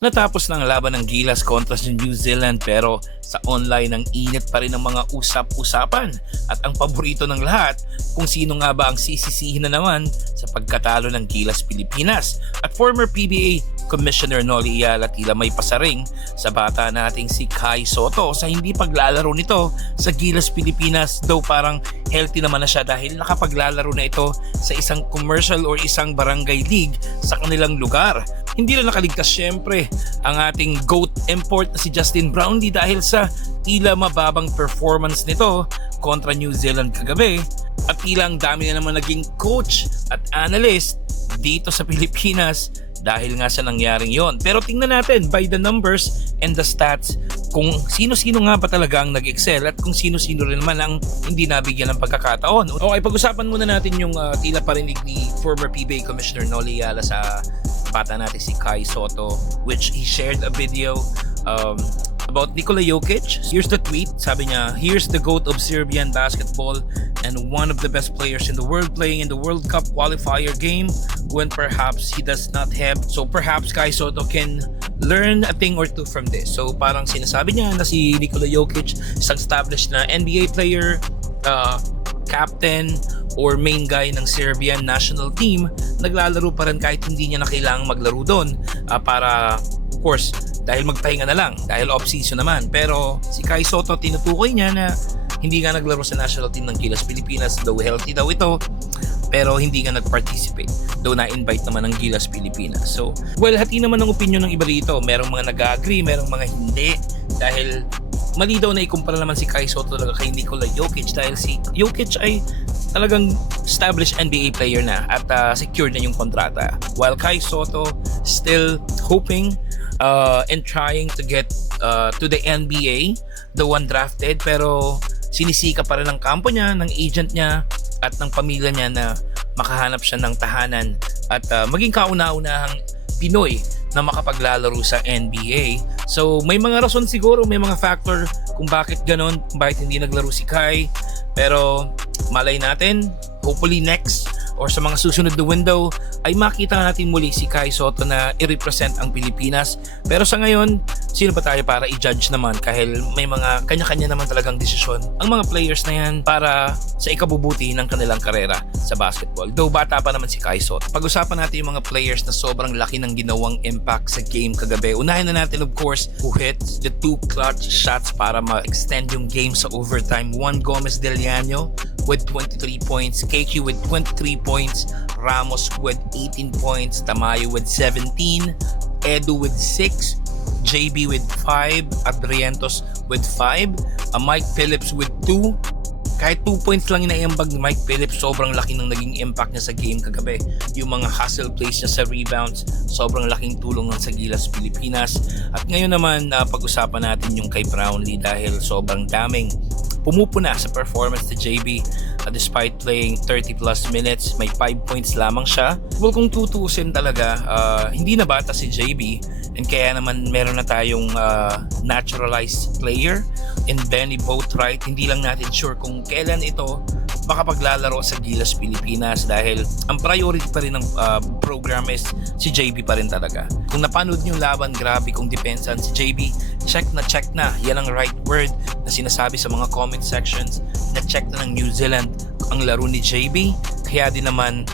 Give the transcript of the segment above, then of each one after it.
Natapos na ang laban ng Gilas kontra sa New Zealand pero sa online ang init pa rin ang mga usap-usapan at ang paborito ng lahat kung sino nga ba ang sisisihin na naman sa pagkatalo ng Gilas Pilipinas at former PBA Commissioner Noli Ayala tila may pasaring sa bata nating si Kai Sotto sa hindi paglalaro nito sa Gilas Pilipinas, though parang healthy naman na siya dahil nakapaglalaro na ito sa isang commercial or isang barangay league sa kanilang lugar. Hindi na nakaligtas syempre ang ating GOAT import na si Justin Brownlee dahil sa tila mababang performance nito kontra New Zealand kagabi at tila ang dami na naman naging coach at analyst dito sa Pilipinas dahil nga sa nangyaring yon. Pero tingnan natin by the numbers and the stats kung sino-sino nga ba talaga ang nag-excel at kung sino-sino rin naman ang hindi nabigyan ng pagkakataon. Okay, pag-usapan muna natin yung tila parinig ni former PBA Commissioner Noli Ayala sa bata natin si Kai Sotto, which he shared a video about Nikola Jokic. Here's the tweet. Sabi niya, "Here's the GOAT of Serbian basketball and one of the best players in the world playing in the World Cup qualifier game when perhaps he does not have." So perhaps Kai Sotto can learn a thing or two from this. So parang sinasabi niya na si Nikola Jokic isang established na NBA player, captain or main guy ng Serbian national team, naglalaro pa rin kahit hindi niya na kailangang maglaro doon para of course dahil magpahinga na lang dahil off-season naman. Pero si Kai Sotto tinutukoy niya na hindi nga naglaro sa national team ng Gilas Pilipinas, though healthy daw ito, pero hindi nga nag-participate, though na-invite naman ng Gilas Pilipinas. So, well, hati naman ang opinion ng iba dito. Merong mga nag-agree, merong mga hindi, dahil mali daw na ikumpara naman si Kai Sotto talaga kay Nikola Jokic dahil si Jokic ay talagang established NBA player na at secured na yung kontrata, while Kai Sotto still hoping and trying to get to the NBA, the one drafted, pero sinisika pa rin ng kampo niya, ng agent niya at ng pamilya niya na makahanap siya ng tahanan at maging kauna-unahang Pinoy na makapaglalaro sa NBA. So may mga rason siguro, may mga factor kung bakit ganon, kung bakit hindi naglaro si Kai, pero malay natin, hopefully next or sa mga susunod na window ay makita natin muli si Kai Sotto na i-represent ang Pilipinas. Pero sa ngayon, sino ba tayo para i-judge naman kahil may mga kanya-kanya naman talagang desisyon ang mga players na yan para sa ikabubuti ng kanilang karera sa basketball. Though bata pa naman si Kai Sotto. Pag-usapan natin yung mga players na sobrang laki ng ginawang impact sa game kagabi. Unahin na natin of course who hit the two clutch shots para ma-extend yung game sa overtime. Juan Gomez Del Llano with 23 points, KQ with 23 points, Ramos with 18 points, Tamayo with 17, Edu with 6, JB with 5, Adrientos with 5, Mike Phillips with 2. Kahit 2 points lang inaiambag ni Mike Phillips, sobrang laki ng naging impact niya sa game kagabi. Yung mga hustle plays niya sa rebounds, sobrang laking tulong ng sa Gilas Pilipinas. At ngayon naman, pag-usapan natin yung kay Brownlee dahil sobrang daming pumupuna sa performance ni JB. Despite playing 30 plus minutes, may 5 points lamang siya. Well, kung tutuusin talaga, hindi na bata si JB, and kaya naman meron na tayong naturalized player in Benny Boatwright. Hindi lang natin sure kung kailan ito makapaglalaro sa Gilas Pilipinas dahil ang priority pa rin ng program is si JB pa rin talaga. Kung napanood niyo yung laban, grabe kung depensan si JB. Check na. Yan ang right word na sinasabi sa mga comment sections. Na-check na ng New Zealand ang laro ni JB. Kaya din naman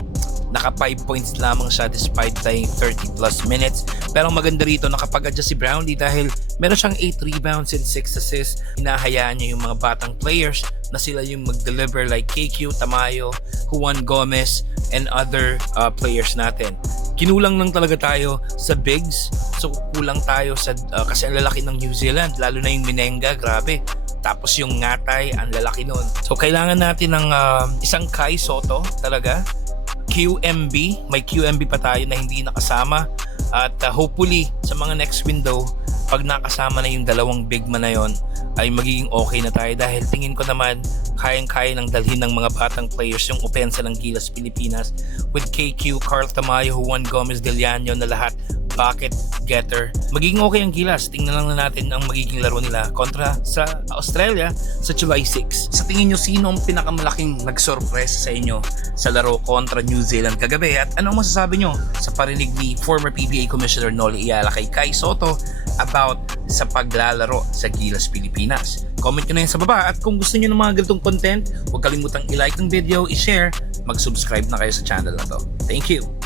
naka 5 points lamang siya despite playing 30 plus minutes. Pero maganda rito nakapag-adjust si Brownlee dahil meron siyang 8 rebounds and 6 assists. Hinahayaan niya yung mga batang players na sila yung mag-deliver like KQ, Tamayo, Juan Gomez, and other players natin. Kinulang lang talaga tayo sa bigs. So kulang tayo sa kasi ang lalaki ng New Zealand, lalo na yung Minenga, grabe. Tapos yung Ngatay, ang lalaki nun. So kailangan natin ng isang Kai Sotto talaga. QMB, may QMB pa tayo na hindi nakasama at hopefully sa mga next window pag nakasama na yung dalawang big man na yon ay magiging okay na tayo dahil tingin ko naman kayang-kaya ng dalhin ng mga batang players yung opensa ng Gilas Pilipinas with KQ, Carl Tamayo, Juan Gomez Del Llano na lahat bucket getter. Magiging okay ang Gilas. Tingnan lang na natin ang magiging laro nila kontra sa Australia sa July 6. Sa tingin nyo, sino ang pinakamalaking nag-surprise sa inyo sa laro kontra New Zealand kagabi? At anong masasabi nyo sa parinig ni former PBA Commissioner Noli Eala kay Kai Sotto about sa paglalaro sa Gilas Pilipinas? Comment nyo na yan sa baba, at kung gusto nyo ng mga ganitong content, huwag kalimutang i-like ng video, i-share, mag-subscribe na kayo sa channel na to. Thank you!